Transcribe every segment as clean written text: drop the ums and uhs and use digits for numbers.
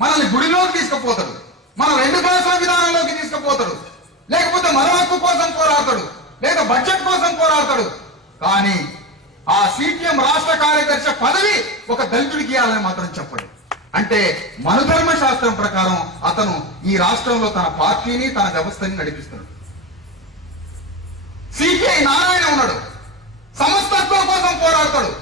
మనల్ని గుడిలోకి తీసుకుపోతాడు, మన 2 క్లాసుల విధానంలోకి తీసుకుపోతాడు, లేకపోతే మరో హక్కు కోసం పోరాడతాడు, లేదా బడ్జెట్ కోసం పోరాడతాడు. కానీ ఆ సిపిఎం రాష్ట్ర కార్యదర్శి పదవి ఒక దళితుడికి ఇవ్వాలని మాత్రం చెప్పడు. అంటే మనుధర్మ శాస్త్రం ప్రకారం అతను ఈ రాష్ట్రంలో తన పార్టీని, తన వ్యవస్థని నడిపిస్తున్నాడు. సిపిఐ నారాయణ ఉన్నాడు, సమస్తత్వం కోసం పోరాడతాడు.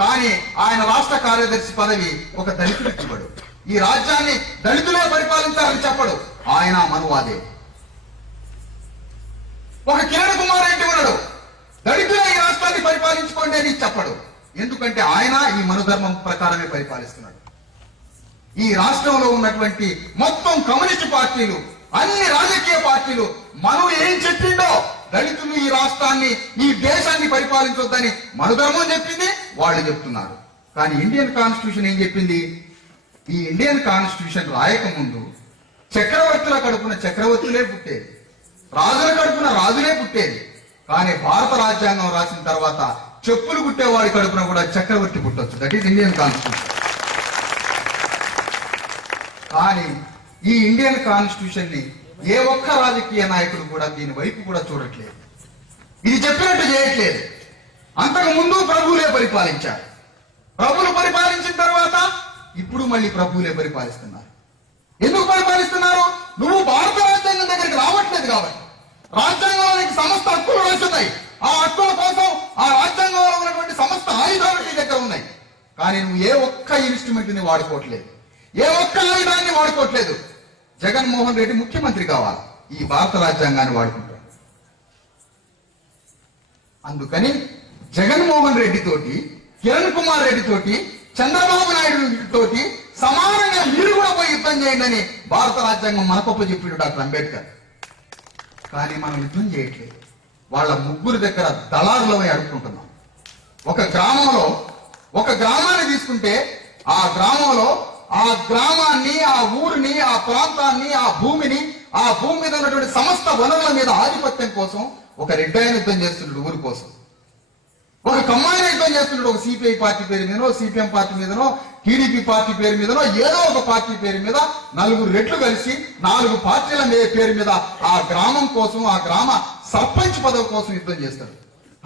కానీ ఆయన రాష్ట్ర కార్యదర్శి పదవి ఒక దళితుడికి ఇవ్వడు. ఈ రాజ్యాన్ని దళితులే పరిపాలించాలని చెప్పడు, ఆయన మనువాదే. ఒక కిరణ్ కుమార్ రెడ్డి ఉన్నాడు, దళితులే ఈ రాష్ట్రాన్ని పరిపాలించుకోండి అని చెప్పడు. ఎందుకంటే ఆయన ఈ మనుధర్మం ప్రకారమే పరిపాలిస్తున్నాడు. ఈ రాష్ట్రంలో ఉన్నటువంటి మొత్తం కమ్యూనిస్ట్ పార్టీలు, అన్ని రాజకీయ పార్టీలు మనం ఏం చెప్పిండో, దళితులు ఈ రాష్ట్రాన్ని, ఈ దేశాన్ని పరిపాలించొద్దని మనుధర్మం చెప్పింది, వాళ్ళు చెప్తున్నారు. కానీ ఇండియన్ కాన్స్టిట్యూషన్ ఏం చెప్పింది? ఈ ఇండియన్ కాన్స్టిట్యూషన్ రాయక ముందు చక్రవర్తుల కడుపున చక్రవర్తులే పుట్టేది, రాజుల కడుపున రాజులే పుట్టేది. కానీ భారత రాజ్యాంగం రాసిన తర్వాత చెప్పులు కుట్టేవాడి కడుపున కూడా చక్రవర్తి పుట్టొచ్చు. That is Indian constitution. కానీ ఈ ఇండియన్ కాన్స్టిట్యూషన్ ని ఏ ఒక్క రాజకీయ నాయకుడు కూడా దీని వైపు కూడా చూడట్లేదు, ఇది చెప్పినట్టు చేయట్లేదు. అంతకు ముందు ప్రభువులే పరిపాలించారు, ప్రభువులు పరిపాలించిన తర్వాత ఇప్పుడు మళ్ళీ ప్రభువులే పరిపాలిస్తున్నారు. ఎందుకు పరిపాలిస్తున్నారు? నువ్వు భారత రాజ్యాంగం దగ్గరికి రావట్లేదు కాబట్టి. రాజ్యాంగంలో నీకు సమస్త హక్కులు వస్తున్నాయి, ఆ హక్కుల కోసం ఆ రాజ్యాంగంలో ఉన్నటువంటి సమస్త ఆయుధాలు నీ దగ్గర ఉన్నాయి. కానీ నువ్వు ఏ ఒక్క ఇన్స్ట్రుమెంట్ ని వాడుకోవట్లేదు, ఏ ఒక్క ఆయుధాన్ని వాడుకోవట్లేదు. జగన్మోహన్ రెడ్డి ముఖ్యమంత్రి కావాలి, ఈ భారత రాజ్యాంగాన్ని వాడుకుంటాడు. అందుకని జగన్మోహన్ రెడ్డి తోటి, కిరణ్ కుమార్ రెడ్డి తోటి, చంద్రబాబు నాయుడు తోటి సమానంగా మీరు కూడా పోయి యుద్ధం చేయండి అని భారత రాజ్యాంగం మనకొప్ప చెప్పిండు డాక్టర్ అంబేద్కర్. కానీ మనం యుద్ధం చేయట్లేదు, వాళ్ళ ముగ్గురు దగ్గర దళారులమై అడుక్కుంటున్నాం. ఒక గ్రామంలో, ఒక గ్రామాన్ని తీసుకుంటే ఆ గ్రామంలో ఆ గ్రామాన్ని, ఆ ఊరిని, ఆ ప్రాంతాన్ని, ఆ భూమిని, ఆ భూమి మీద ఉన్నటువంటి సమస్త వనరుల మీద ఆధిపత్యం కోసం ఒక రెడ్డాయన యుద్ధం చేస్తున్నాడు ఊరి కోసం. ఒక కమ్మాయిన యుద్ధం చేస్తున్నాడు ఒక సిపిఐ పార్టీ పేరు మీదనో, సిపిఎం పార్టీ మీదనో, టీడీపీ పార్టీ పేరు మీదనో, ఏదో ఒక పార్టీ పేరు మీద 4 రెట్లు కలిసి 4 పార్టీల పేరు మీద ఆ గ్రామం కోసం, ఆ గ్రామ సర్పంచ్ పదవి కోసం యుద్ధం చేస్తాడు.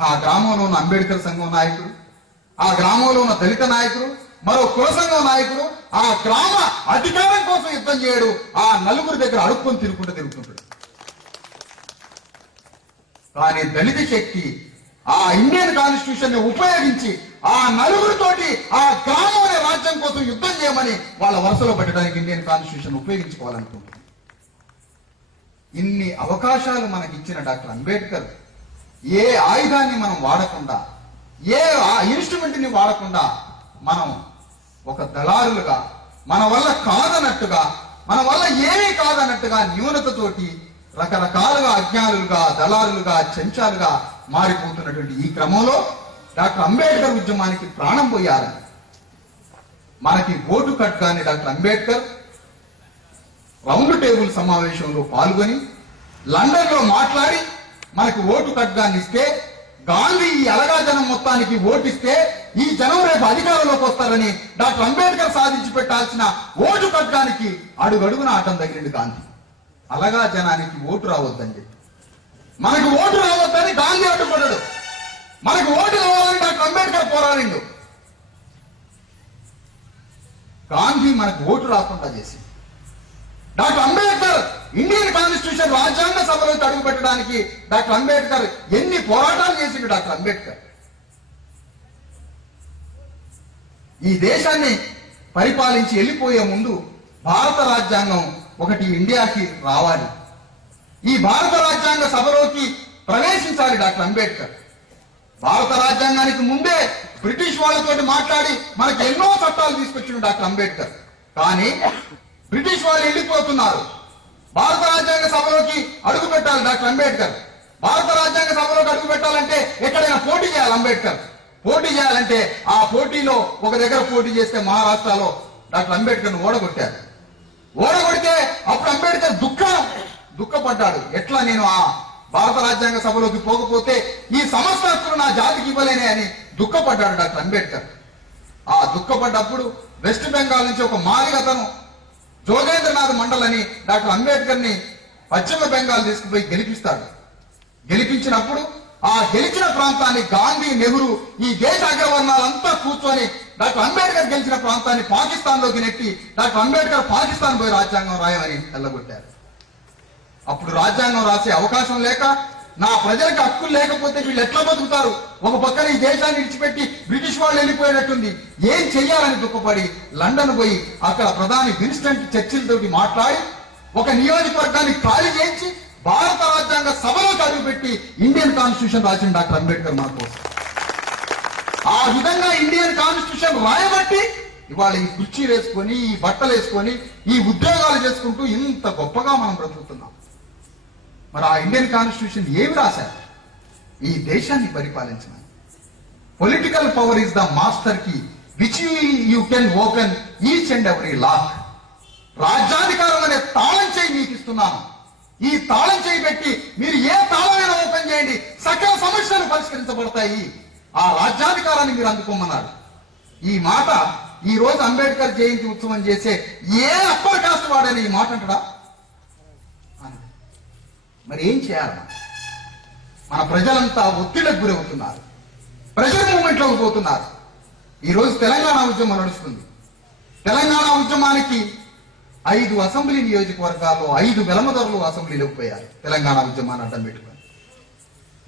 ఆ గ్రామంలో ఉన్న అంబేద్కర్ సంఘం నాయకుడు, ఆ గ్రామంలో ఉన్న దళిత నాయకుడు, మరో కుల సంఘం నాయకుడు ఆ గ్రామ అధికారం కోసం యుద్ధం చేయడు, ఆ 4 దగ్గర అడుక్కొని తిరుగుతుంటాడు. కానీ దళిత శక్తి ఆ ఇండియన్ కాన్స్టిట్యూషన్ ని ఉపయోగించి ఆ 4 తోటి ఆ గ్రామం అనే రాజ్యం కోసం యుద్ధం చేయమని వాళ్ళ వరుసలో పెట్టడానికి ఇండియన్ కాన్స్టిట్యూషన్ ఉపయోగించుకోవాలనుకుంటున్నారు. ఇన్ని అవకాశాలు మనకి ఇచ్చిన డాక్టర్ అంబేద్కర్ ఏ ఆయుధాన్ని మనం వాడకుండా, ఏ ఇన్స్ట్రుమెంట్ ని వాడకుండా మనం ఒక దళారులుగా, మన వల్ల కాదన్నట్టుగా, మన వల్ల ఏమీ కాదన్నట్టుగా న్యూనతతోటి రకరకాలుగా అజ్ఞానులుగా, దళారులుగా, చెంచాలుగా మారిపోతున్నటువంటి ఈ క్రమంలో డాక్టర్ అంబేద్కర్ ఉద్యమానికి ప్రాణం పోయారని, మనకి ఓటు కట్టాలని డాక్టర్ అంబేద్కర్ రౌండ్ టేబుల్ సమావేశంలో పాల్గొని లండన్ లో మాట్లాడి మనకి ఓటు కట్టాన్ని ఇస్తే, గాంధీ ఈ అలగా జనం మొత్తానికి ఓటిస్తే ఈ జనం రేపు అధికారంలోకి వస్తారని డాక్టర్ అంబేద్కర్ సాధించి పెట్టాల్సిన ఓటు కట్టడానికి అడుగడుగున ఆటం తగిలింది గాంధీ. అలగా జనానికి ఓటు రావద్దని చెప్పి, మనకు ఓటు రావద్దని గాంధీ అడ్డుపడ్డాడు. మనకు ఓటు రావాలని డాక్టర్ అంబేద్కర్ పోరాడిండు. గాంధీ మనకు ఓటు రాకుండా చేసి, డాక్టర్ అంబేద్కర్ ఇండియన్ కాన్స్టిట్యూషన్ రాజ్యాంగ సభలోకి అడుగు పెట్టడానికి డాక్టర్ అంబేద్కర్ ఎన్ని పోరాటాలు చేసిండు. డాక్టర్ అంబేద్కర్ ఈ దేశాన్ని పరిపాలించి వెళ్ళిపోయే ముందు భారత రాజ్యాంగం ఒకటి ఇండియాకి రావాలి, ఈ భారత రాజ్యాంగ సభలోకి ప్రవేశించాలి డాక్టర్ అంబేద్కర్. భారత రాజ్యాంగానికి ముందే బ్రిటిష్ వాళ్ళతోటి మాట్లాడి మనకి ఎన్నో చట్టాలు తీసుకొచ్చిండు డాక్టర్ అంబేద్కర్. కానీ బ్రిటిష్ వాళ్ళు వెళ్ళిపోతున్నారు, భారత రాజ్యాంగ సభలోకి అడుగు పెట్టాలి డాక్టర్ అంబేద్కర్. భారత రాజ్యాంగ సభలోకి అడుగు పెట్టాలంటే ఎక్కడైనా పోటీ చేయాలి అంబేద్కర్. పోటీ చేయాలంటే ఆ పోటీలో ఒక దగ్గర పోటీ చేస్తే మహారాష్ట్రలో డాక్టర్ అంబేద్కర్ ఓడగొట్టారు. ఓడగొడితే అప్పుడు అంబేద్కర్ దుఃఖపడ్డాడు. ఎట్లా నేను ఆ భారత రాజ్యాంగ సభలోకి పోకపోతే ఈ సమస్త హక్కులు నా జాతికి ఇవ్వలేనే అని దుఃఖపడ్డాడు డాక్టర్ అంబేద్కర్. ఆ దుఃఖపడ్డప్పుడు వెస్ట్ బెంగాల్ నుంచి ఒక మాదిగతను జోగేంద్రనాథ్ మండల్ అని డాక్టర్ అంబేద్కర్ ని పశ్చిమ బెంగాల్ తీసుకుపోయి గెలిపిస్తాడు. గెలిపించినప్పుడు ఆ గెలిచిన ప్రాంతాన్ని గాంధీ, నెహ్రూ, ఈ దేశ అగ్రవర్ణాలంతా కూర్చొని డాక్టర్ అంబేద్కర్ గెలిచిన ప్రాంతాన్ని పాకిస్తాన్ లోకి నెట్టి డాక్టర్ అంబేద్కర్ పాకిస్తాన్ పోయి రాజ్యాంగం రాయమని వెళ్ళగొట్టారు. అప్పుడు రాజ్యాంగం రాసే అవకాశం లేక, నా ప్రజలకు హక్కులు లేకపోతే వీళ్ళు ఎట్లా బతుకుతారు, ఒక పక్కన ఈ దేశాన్ని విడిచిపెట్టి బ్రిటిష్ వాళ్ళు వెళ్ళిపోయినట్టుంది, ఏం చెయ్యాలని దుఃఖపడి లండన్ పోయి అక్కడ ప్రధాని విన్స్టన్ చర్చిల్ తోటి మాట్లాడి ఒక నియోజకవర్గాన్ని ఖాళీ చేయించి భారత రాజ్యాంగ సభలో అడుగుపెట్టి ఇండియన్ కాన్స్టిట్యూషన్ రాసిన డాక్టర్ అంబేద్కర్ మన కోసం. ఆ విధంగా ఇండియన్ కాన్స్టిట్యూషన్ రాయబట్టి ఇవాళ ఈ కుర్చీలు వేసుకొని, ఈ బట్టలు వేసుకొని, ఈ ఉద్యోగాలు చేసుకుంటూ ఇంత గొప్పగా మనం బ్రతుకుతున్నాం. మరి ఆ ఇండియన్ కాన్స్టిట్యూషన్ ఏమి రాశారు? ఈ దేశాన్ని పరిపాలించమని. Political power is the master key which you can open each and every lock. రాజ్యాధికారం అనే తాళం చేయి మీకు ఇస్తున్నాను. ఈ తాళం చేయి పెట్టి మీరు ఏ తాళమైనా ఓపెన్ చేయండి, సకల సమస్యలు పరిష్కరించబడతాయి. ఆ రాజ్యాధికారాన్ని మీరు అందుకోమన్నారు. ఈ మాట ఈ రోజు అంబేద్కర్ జయంతి ఉత్సవం చేసే ఏ అప్పర్ కాస్ట్ వాడని ఈ మాట అంటాడా? మరి ఏం చేయాలి? మన ప్రజలంతా ఒత్తిడికి గురవుతున్నారు, ప్రెషర్ మూవ్మెంట్ లోకి పోతున్నారు. ఈ రోజు తెలంగాణ ఉద్యమం నడుస్తుంది. తెలంగాణ ఉద్యమానికి 5 అసెంబ్లీ నియోజకవర్గాల్లో 5 వెలమదొరలు అసెంబ్లీలోకి పోయారు. తెలంగాణ ఉద్యమాన్ని అడ్డం పెట్టుకొని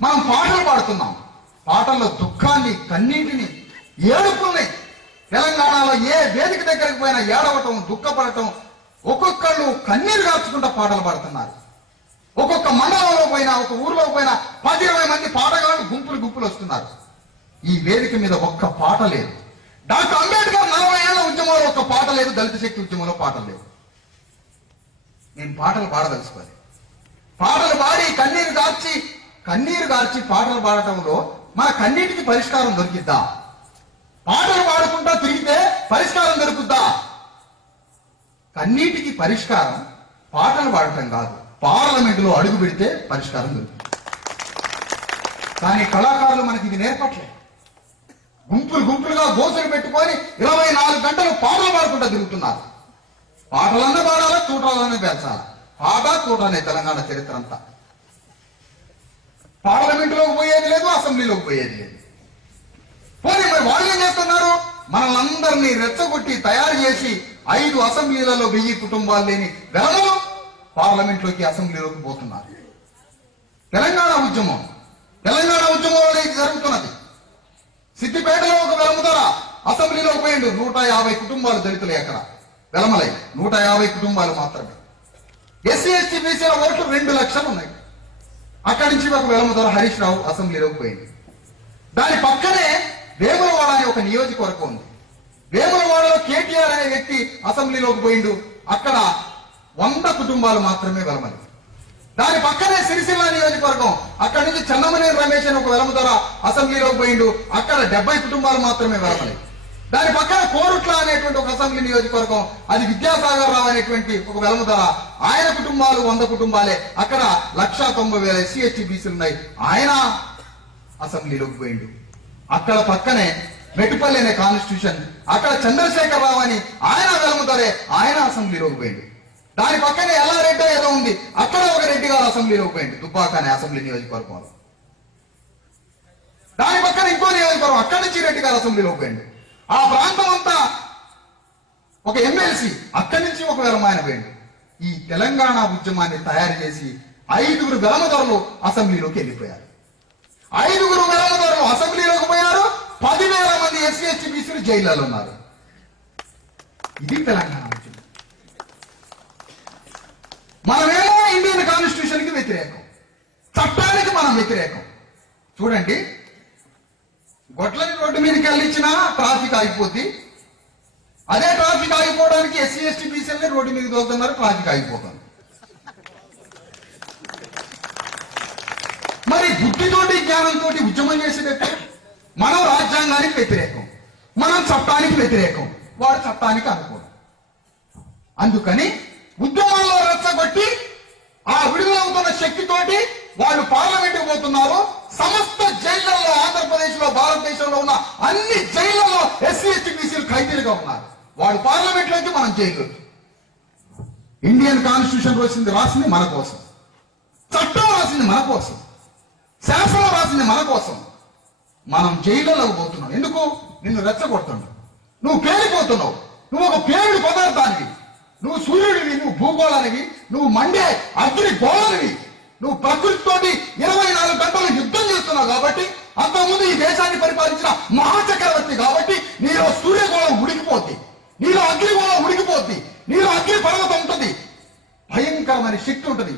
మనం పాటలు పాడుతున్నాం. పాటల్లో దుఃఖాన్ని, కన్నీటిని, ఏడుపుల్ని, తెలంగాణలో ఏ వేదిక దగ్గరకు పోయినా ఏడవటం, దుఃఖపడటం, ఒక్కొక్కళ్ళు కన్నీరు కార్చుకుంటూ పాటలు పాడుతున్నారు. ఒక్కొక్క మండలంలో పోయినా, ఒక ఊర్లో పోయినా 10-20 మంది పాటగాళ్ళు గుంపులు గుంపులు వస్తున్నారు. ఈ వేదిక మీద ఒక్క పాట లేదు. డాక్టర్ అంబేద్కర్ 40 ఏళ్ల ఉద్యమంలో ఒక్క పాట లేదు. దళిత శక్తి ఉద్యమంలో పాటలు లేవు. నేను పాటలు పాడదలుచుకోవాలి. పాటలు పాడి కన్నీరు కార్చి పాటలు పాడటంలో మన కన్నీటికి పరిష్కారం దొరికిద్దా? పాటలు పాడుకుంటా తిరిగితే పరిష్కారం దొరుకుద్దా? కన్నీటికి పరిష్కారం పాటలు పాడటం కాదు, పార్లమెంటులో అడుగు పెడితే పరిష్కారం దొరుకుతుంది. కానీ కళాకారులు మనకి ఇది నేర్పట్లేదు. గుంపులు గుంపులుగా గోసలు పెట్టుకొని 24 గంటలు పాటలు పాడుకుంటూ తిరుగుతున్నారు. పాటలన్నా పాడాలా, తూటాలన్నా పేల్చాలా. పాట తూటనే తెలంగాణ చరిత్ర అంతా. పార్లమెంటులోకి పోయేది లేదు, అసెంబ్లీలోకి పోయేది లేదు. పోనీ మరి వాళ్ళు ఏం చేస్తున్నారు? మనల్ని రెచ్చగొట్టి తయారు చేసి 5 అసెంబ్లీలలో 1000 కుటుంబాలు లేని వెలమలు పార్లమెంట్లోకి, అసెంబ్లీలోకి పోతున్నారు. తెలంగాణ ఉద్యమంలో ఇది జరుగుతున్నది. సిద్దిపేటలో ఒక వెలముదర అసెంబ్లీలోకి పోయిండు. 150 కుటుంబాలు దళితులే. అక్కడ వెలమలై 150 కుటుంబాలు మాత్రమే. ఎస్సీ ఎస్టీ బీసీల ఓట్లు 2 లక్షలు ఉన్నాయి. అక్కడి నుంచి ఒక వెలముదర హరీష్ రావు అసెంబ్లీలోకి పోయింది. దాని పక్కనే వేములవాడ అనే ఒక నియోజకవర్గం ఉంది. వేములవాడలో కేటీఆర్ అనే వ్యక్తి అసెంబ్లీలోకి పోయిండు. అక్కడ 100 కుటుంబాలు మాత్రమే వెలమలి. దాని పక్కనే సిరిసిల్ల నియోజకవర్గం, అక్కడి నుంచి చెన్నమనేని రమేష్ అని ఒక వెలముదర అసెంబ్లీలోకి పోయిండు. అక్కడ 70 కుటుంబాలు మాత్రమే వెలమలి. దాని పక్కన కోరుట్ల అనేటువంటి ఒక అసెంబ్లీ నియోజకవర్గం, అది విద్యాసాగర్ రావు అనేటువంటి ఒక వెలముదర, ఆయన కుటుంబాలు 100 కుటుంబాలే. అక్కడ 1,90,000 ఎస్సీ ఎస్టీ బీసీలు ఉన్నాయి. ఆయన అసెంబ్లీలోకి పోయిండు. అక్కడ పక్కనే మెట్టుపల్లి అనే కాన్స్టిట్యూషన్, అక్కడ చంద్రశేఖర్ రావు అని ఆయన వెలముదరే, ఆయన అసెంబ్లీలోకి పోయిండు. దాని పక్కనే ఎల్లారెడ్డి ఏదో ఉంది, అక్కడ ఒక రెడ్డి గారు అసెంబ్లీలోకి పోయిండు, దుబ్బాక అనే అసెంబ్లీ నియోజకవర్గంలో. దాని పక్కన ఇంకో నియోజకవర్గం, అక్కడి నుంచి రెడ్డి గారు అసెంబ్లీలోకి పోయిండు. ఆ ప్రాంతం అంతా ఒక ఎమ్మెల్సీ, అక్కడి నుంచి ఒక వెలమాయన పోయిండు. ఈ తెలంగాణ ఉద్యమాన్ని తయారు చేసి 5 వెలమదొరలు అసెంబ్లీలోకి వెళ్ళిపోయారు. 5 వెలమదొరలు అసెంబ్లీలోకి పోయారు. 10,000 మంది ఎస్సీ ఎస్టీ బీసీలు జైళ్లలో ఉన్నారు. ఇది తెలంగాణ ఉద్యమం. మనమేమో ఇండియన్ కాన్స్టిట్యూషన్ కి వ్యతిరేకం, చట్టానికి మనం వ్యతిరేకం. చూడండి, గొడ్లని రోడ్డు మీదకి వెళ్ళిచ్చినా ట్రాఫిక్ ఆగిపోద్ది. అదే ట్రాఫిక్ ఆగిపోవడానికి ఎస్సీ ఎస్టీ బీసీలని రోడ్డు మీదకి తోలుతున్నారు, ట్రాఫిక్ ఆగిపోతుంది. మరి బుద్ధితోటి, జ్ఞానంతో ఉద్యమం చేసేటట్టు మనం రాజ్యాంగానికి వ్యతిరేకం, మనం చట్టానికి వ్యతిరేకం, వాడు చట్టానికి అనుకూలం. అందుకని ఉద్యమంలో రెచ్చగొట్టి ఆ విడుదలవుతున్న శక్తితోటి వాళ్ళు పార్లమెంట్కి పోతున్నారు. సమస్త జైళ్లలో, ఆంధ్రప్రదేశ్ లో, భారతదేశంలో ఉన్న అన్ని జైళ్లలో ఎస్సీ ఎస్టీ బీసీలు ఖైదీలుగా ఉన్నారు. వాడు పార్లమెంట్ లోకి, మనం జైల్లోకి. ఇండియన్ కాన్స్టిట్యూషన్ రాసింది మన కోసం, చట్టం రాసింది మన కోసం, శాసనం రాసింది మన కోసం. మనం జైలులోకి పోతున్నాం. ఎందుకు? నిన్ను రెచ్చగొడుతున్నావు, నువ్వు పేలిపోతున్నావు, నువ్వు ఒక పేరుడు పదార్థానివి, నువ్వు సూర్యుడివి, నువ్వు భూగోళానివి, నువ్వు మండే అగ్ని గోళానివి, నువ్వు ప్రకృతితోటి 24 గంటలు యుద్ధం చేస్తున్నావు. కాబట్టి అంతకుముందు ఈ దేశాన్ని పరిపాలించిన మహాచక్రవర్తి కాబట్టి నీలో సూర్యగోళం ఉడికిపోద్ది, నీలో అగ్నిగోళం ఉడికిపోద్ది, నీలో అగ్ని పర్వతం ఉంటుంది, భయంకరమైన శక్తి ఉంటుంది.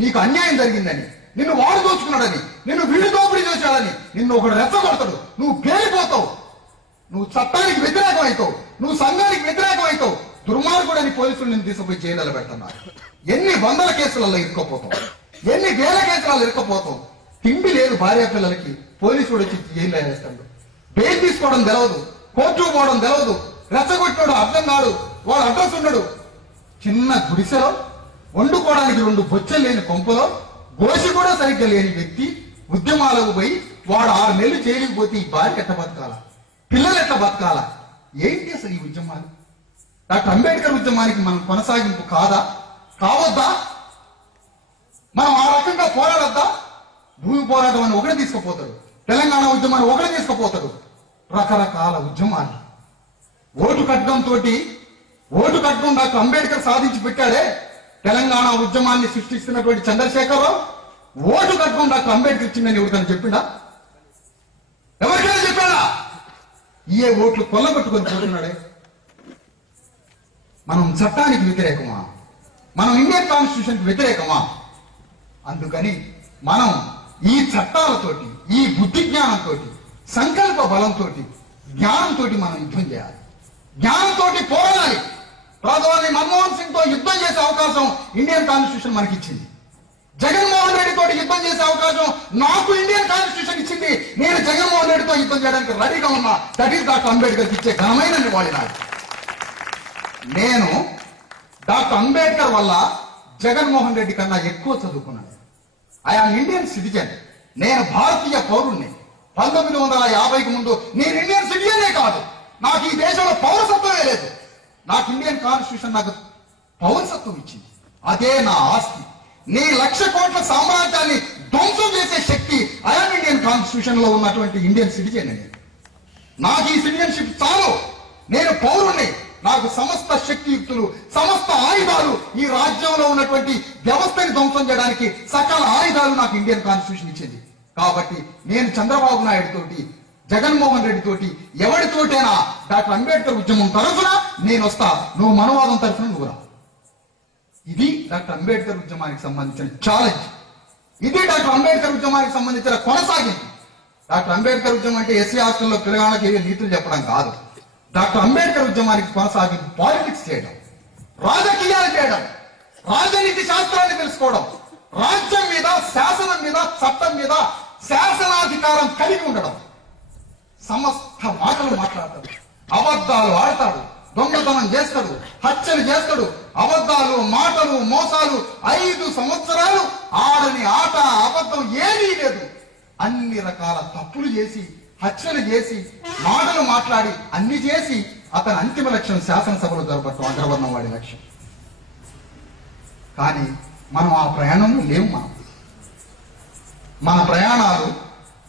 నీకు అన్యాయం జరిగిందని, నిన్ను వాడు దోచుకున్నాడని, నిన్ను వీడి దోపిడీ చేశాడని నిన్ను ఒకడు రెచ్చగొడతాడు, నువ్వు పేలిపోతావు, నువ్వు చట్టానికి వ్యతిరేకం అవుతావు, నువ్వు సంఘానికి వ్యతిరేకం అవుతావు. దుర్మార్గుడని పోలీసులు నిన్ను తీసుకుపోయి జైలు పెడుతున్నారు. ఎన్ని వందల కేసులలో ఇరుక్కపోతావు, ఎన్ని వేల కేసులలో ఇరుక్కపోతావు. తిండి లేదు భార్య పిల్లలకి, పోలీసుడు వచ్చి జైల్లో వేస్తాడు. బెయిల్ తీసుకోవడం తెలవదు, కోర్టుకు పోవడం తెలవదు, రెచ్చగొట్టినాడు అర్థం కాడు, వాడు అడ్రస్ ఉండడు. చిన్న గుడిసెలో వండుకోవడానికి 2 బొచ్చలు లేని కొంపలో గోసి కూడా సరిగ్గా లేని వ్యక్తి ఉద్యమాలకు పోయి వాడు 6 నెలలు జైలుకి పోతే ఈ భార్య ఎట్ట బతకాలా, పిల్లలు ఎట్ట బతకాలా? ఏంటి అసలు ఈ ఉద్యమాలు? డాక్టర్ అంబేద్కర్ ఉద్యమానికి మనం కొనసాగింపు కాదా, కావద్దా? మనం ఆ రకంగా పోరాడద్దా? భూమి పోరాటం అని ఒకటి తీసుకుపోతాడు, తెలంగాణ ఉద్యమాన్ని ఒకటి తీసుకుపోతాడు. రకరకాల ఉద్యమాలు. ఓటు కట్టడం డాక్టర్ అంబేద్కర్ సాధించి పెట్టాడే. తెలంగాణ ఉద్యమాన్ని సృష్టిస్తున్నటువంటి చంద్రశేఖరరావు ఓటు కట్టడం డాక్టర్ అంబేద్కర్ ఇచ్చిందని ఎవరికైనా చెప్పిండా? ఎవరికైనా చెప్పాడా? ఏ ఓట్లు కొల్లగొట్టుకొని పోతున్నాడే. మనం చట్టానికి వ్యతిరేకమా? మనం ఇండియన్ కాన్స్టిట్యూషన్ కి వ్యతిరేకమా? అందుకని మనం ఈ చట్టాలతోటి, ఈ బుద్ధి జ్ఞానంతో, సంకల్ప బలంతో, జ్ఞానంతో మనం యుద్ధం చేయాలి, జ్ఞానంతో పోరాడాలి. ప్రధాని మన్మోహన్ సింగ్ తో యుద్ధం చేసే అవకాశం ఇండియన్ కాన్స్టిట్యూషన్ మనకి ఇచ్చింది. జగన్మోహన్ రెడ్డి తోటి యుద్ధం చేసే అవకాశం నాకు ఇండియన్ కాన్స్టిట్యూషన్ ఇచ్చింది. నేను జగన్మోహన్ రెడ్డితో యుద్ధం చేయడానికి రెడీగా ఉన్నా. దట్ ఈస్ డాక్టర్ అంబేద్కర్ ఇచ్చే ఘనమైన నివాళి నాడు. నేను డాక్టర్ అంబేద్కర్ వల్ల జగన్మోహన్ రెడ్డి కన్నా ఎక్కువ చదువుకున్నాను. I am Indian citizen. నేను భారతీయ పౌరుణ్ణి. 1950కి ముందు నేను ఇండియన్ సిటిజనే కాదు, నాకు ఈ దేశంలో పౌరసత్వమే లేదు. నాకు ఇండియన్ కాన్స్టిట్యూషన్ నాకు పౌరసత్వం ఇచ్చింది. అదే నా ఆస్తి. నీ 1,00,000 కోట్ల సామ్రాజ్యాన్ని ధ్వంసం చేసే శక్తి ఐఆమ్ ఇండియన్ కాన్స్టిట్యూషన్ లో ఉన్నటువంటి ఇండియన్ సిటిజన్ అని. నాకు ఈ సిటిజన్షిప్ చాలు. నేను పౌరుణ్ణి. నాకు సమస్త శక్తియుక్తులు, సమస్త ఆయుధాలు, ఈ రాజ్యంలో ఉన్నటువంటి వ్యవస్థని ధ్వంసం చేయడానికి సకల ఆయుధాలు నాకు ఇండియన్ కాన్స్టిట్యూషన్ ఇచ్చింది. కాబట్టి నేను చంద్రబాబు నాయుడు తోటి, జగన్మోహన్ రెడ్డి తోటి, ఎవరితోటైనా డాక్టర్ అంబేద్కర్ ఉద్యమం తరఫున నేను వస్తా, నువ్వు మనవాదం తరఫున నువ్వు రా. ఇది డాక్టర్ అంబేద్కర్ ఉద్యమానికి సంబంధించిన ఛాలెంజ్. ఇది డాక్టర్ అంబేద్కర్ ఉద్యమానికి సంబంధించిన కొనసాగింపు. డాక్టర్ అంబేద్కర్ ఉద్యమం అంటే ఎస్సీ హాస్టల్లో పిల్లగాళ్ళకి ఏవో నీతులు చెప్పడం కాదు. డాక్టర్ అంబేద్కర్ ఉద్యమానికి కొనసాగింపు పాలిటిక్స్ చేయడం, రాజకీయాలు చేయడం, రాజనీతి శాస్త్రాన్ని తెలుసుకోవడం, రాజ్యం మీద, శాసనం మీద, చట్టం మీద శాసనాధికారం కలిగి ఉండడం. సమస్త మాటలు మాట్లాడతాడు, అబద్ధాలు ఆడతాడు, దొంగతనం చేస్తాడు, హత్యలు చేస్తాడు, అబద్ధాలు, మాటలు, మోసాలు. 5 సంవత్సరాలు ఆడని ఆట, అబద్ధం ఏమీ లేదు. అన్ని రకాల తప్పులు చేసి, హత్యలు చేసి, మాటలు మాట్లాడి, అన్ని చేసి అతని అంతిమ లక్ష్యం శాసనసభలో జరపడం అగ్రవర్ణం వాడి లక్ష్యం. కానీ మనం ఆ ప్రయాణంలో లేవు. మన ప్రయాణాలు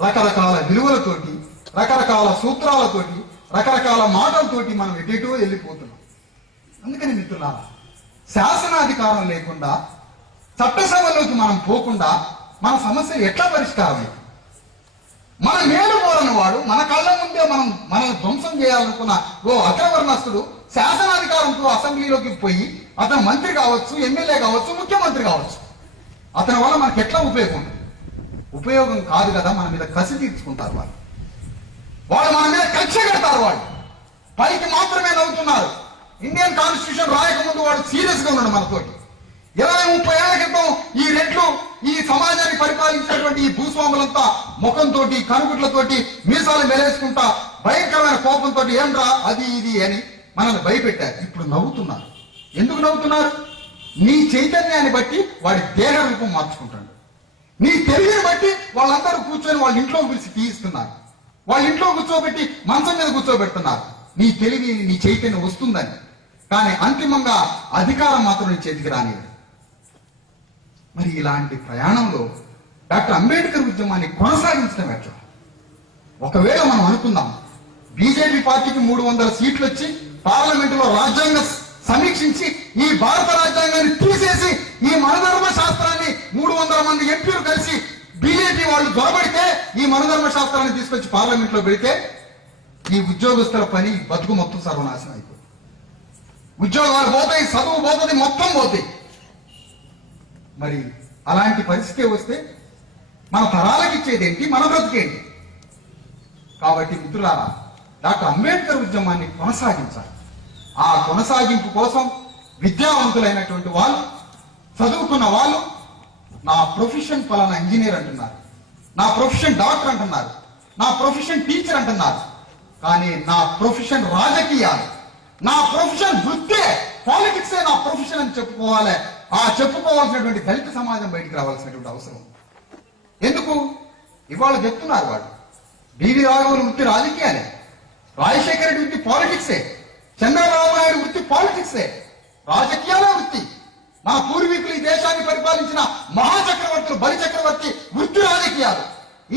రకరకాల విలువలతోటి, రకరకాల సూత్రాలతోటి, రకరకాల మాటలతోటి మనం ఎటేటో వెళ్ళిపోతున్నాం. అందుకని మిత్రులారా, శాసనాధికారం లేకుండా, చట్టసభలోకి మనం పోకుండా మన సమస్య ఎట్లా పరిష్కారం అయింది? మన మేలు కోరని వాడు మన కళ్ళ ముందే మనల్ని ధ్వంసం చేయాలనుకున్న ఓ అగ్రవర్ణస్తుడు శాసనాధికారంతో అసెంబ్లీలోకి పోయి అతను మంత్రి కావచ్చు, ఎమ్మెల్యే కావచ్చు, ముఖ్యమంత్రి కావచ్చు. అతని వల్ల మనకి ఎట్లా ఉపయోగం ఉంటుంది? ఉపయోగం కాదు కదా. మన మీద కసి తీర్చుకుంటారు వాళ్ళు మన మీద కక్ష కడతారు. వాళ్ళు పైకి మాత్రమే నవ్వుతున్నారు. ఇండియన్ కాన్స్టిట్యూషన్ రాయకముందు వాడు సీరియస్ గా ఉన్నాడు మనతోటి. 20-30 ఏళ్ల క్రితం ఈ రెడ్లు ఈ సమాజాన్ని పరిపాలించినటువంటి ఈ భూస్వాములంతా ముఖంతోటి, కనుగుట్లతోటి, మీసాలు మెలేసుకుంటా భయంకరమైన కోపంతో ఏంట్రా అది ఇది అని మనల్ని భయపెట్టారు. ఇప్పుడు నవ్వుతున్నారు. ఎందుకు నవ్వుతున్నారు? నీ చైతన్యాన్ని బట్టి వాడి దేహ రూపం మార్చుకుంటాడు. నీ తెలివిని బట్టి వాళ్ళందరూ కూర్చొని వాళ్ళ ఇంట్లో పిలిచి తీయిస్తున్నారు. వాళ్ళ ఇంట్లో కూర్చోబెట్టి మంచం మీద కూర్చోబెడుతున్నారు. నీ తెలివి, నీ చైతన్యం వస్తుందని. కానీ అంతిమంగా అధికారం మాత్రం నీ చేతికి రానివ్వడు. మరి ఇలాంటి ప్రయాణంలో డాక్టర్ అంబేద్కర్ ఉద్యమాన్ని కొనసాగించడం ఎట్లా? ఒకవేళ మనం అనుకుందాం, బీజేపీ పార్టీకి 300 సీట్లు వచ్చి పార్లమెంటులో రాజ్యాంగ సమీక్షించి ఈ భారత రాజ్యాంగాన్ని తీసేసి ఈ మనధర్మ శాస్త్రాన్ని 300 మంది ఎంపీలు కలిసి బీజేపీ వాళ్ళు దొరబడితే ఈ మనధర్మ శాస్త్రాన్ని తీసుకొచ్చి పార్లమెంట్ లో పెడితే ఈ ఉద్యోగస్తుల పని బతుకు మొత్తం సర్వనాశనం అయిపోతుంది. ఉద్యోగాలు పోతాయి, చదువు పోతుంది, మొత్తం పోతాయి. మరి అలాంటి పరిస్థితి వస్తే మన తరాలకు ఇచ్చేదేంటి, మన బ్రతికేంటి? కాబట్టి మిత్రులారా, డాక్టర్ అంబేద్కర్ ఉద్యమాన్ని కొనసాగించాలి. ఆ కొనసాగింపు కోసం విద్యావంతులైనటువంటి వాళ్ళు, చదువుకున్న వాళ్ళు, నా ప్రొఫెషన్ పలానా ఇంజనీర్ అంటున్నారు, నా ప్రొఫెషన్ డాక్టర్ అంటున్నారు, నా ప్రొఫెషన్ టీచర్ అంటున్నారు. కానీ నా ప్రొఫెషన్ రాజకీయాలు, నా ప్రొఫెషన్ వృత్తే, పాలిటిక్సే నా ప్రొఫెషన్ అని చెప్పుకోవాలి. ఆ చెప్పుకోవాల్సినటువంటి దళిత సమాజం బయటికి రావాల్సినటువంటి అవసరం. ఎందుకు? ఇవాళ చెప్తున్నారు వాళ్ళు, బివి రాఘవులు వృత్తి రాజకీయాలే, రాజశేఖర రెడ్డి వృత్తి పాలిటిక్సే, చంద్రబాబు నాయుడు వృత్తి పాలిటిక్సే, రాజకీయాలే వృత్తి. మన పూర్వీకులు ఈ దేశాన్ని పరిపాలించిన మహాచక్రవర్తులు, బలి చక్రవర్తి వృత్తి రాజకీయాలు,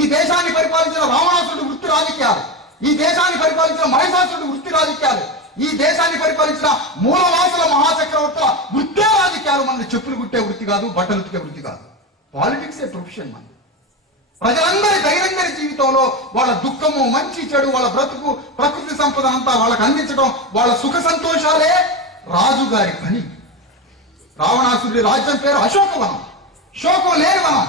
ఈ దేశాన్ని పరిపాలించిన రావణాసురుడు వృత్తి రాజకీయాలు, ఈ దేశాన్ని పరిపాలించిన మహిషాసురుడు వృత్తి రాజకీయాలు, ఈ దేశాన్ని పరిపాలించిన మూలవాసుల మహాచక్రవర్తుల వృత్తే రాజకీయాలు. మన చెప్పులు కుట్టే వృత్తి కాదు, బట్టలు ఉతికే వృత్తి కాదు. పాలిటిక్సే ప్రొఫెషన్ మన. ప్రజలందరి దైనందిన జీవితంలో వాళ్ళ దుఃఖము, మంచి చెడు, వాళ్ళ బ్రతుకు, ప్రకృతి సంపద అంతా వాళ్ళకి అందించడం, వాళ్ళ సుఖ సంతోషాలే రాజుగారి పని. రావణాసురుడి రాజ్యం పేరు అశోకవనం, శోకం లేని వనం.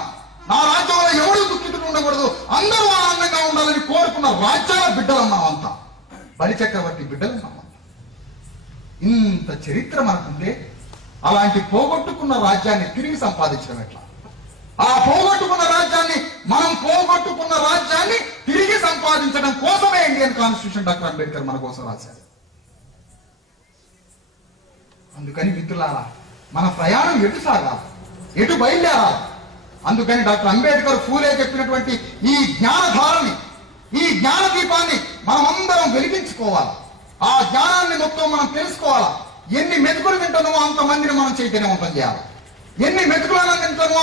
నా రాజ్యంలో ఎవరు దుఃఖితులు ఉండకూడదు, అందరూ ఆనందంగా ఉండాలని కోరుకున్న రాజ్యాల బిడ్డలున్నామంతా, బలి చక్రవర్తి బిడ్డలున్నామంతా. ఇంత చరిత్ర మనకుందే. అలాంటి పోగొట్టుకున్న రాజ్యాన్ని తిరిగి సంపాదించడం ఎట్లా? ఆ పోగొట్టుకున్న రాజ్యాన్ని, మనం పోగొట్టుకున్న రాజ్యాన్ని తిరిగి సంపాదించడం కోసమే ఇండియన్ కాన్స్టిట్యూషన్ డాక్టర్ అంబేద్కర్ మన కోసం రాశారు. అందుకని మిత్రులారా, మన ప్రయాణం ఎటు సాగాలి, ఎటు బయలుదేరాలి? అందుకని డాక్టర్ అంబేద్కర్, ఫూలే చెప్పినటువంటి ఈ జ్ఞానధారని, ఈ జ్ఞాన దీపాన్ని మనమందరం వెలిగించుకోవాలి. ఆ జ్ఞానాన్ని మొత్తం మనం తెలుసుకోవాలా. ఎన్ని మెతుకులు తింటామో అంతమందిని మనం చైతన్యవంతం చేయాలి. ఎన్ని మెతుకులను తింటామో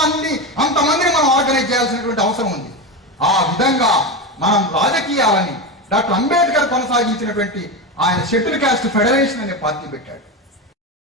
అంతమందిని మనం ఆర్గనైజ్ చేయాల్సినటువంటి అవసరం ఉంది. ఆ విధంగా మనం రాజకీయాలని డాక్టర్ అంబేద్కర్ కొనసాగించినటువంటి ఆయన షెడ్యూల్ క్యాస్ట్ ఫెడరేషన్ అనే పార్టీ పెట్టాడు.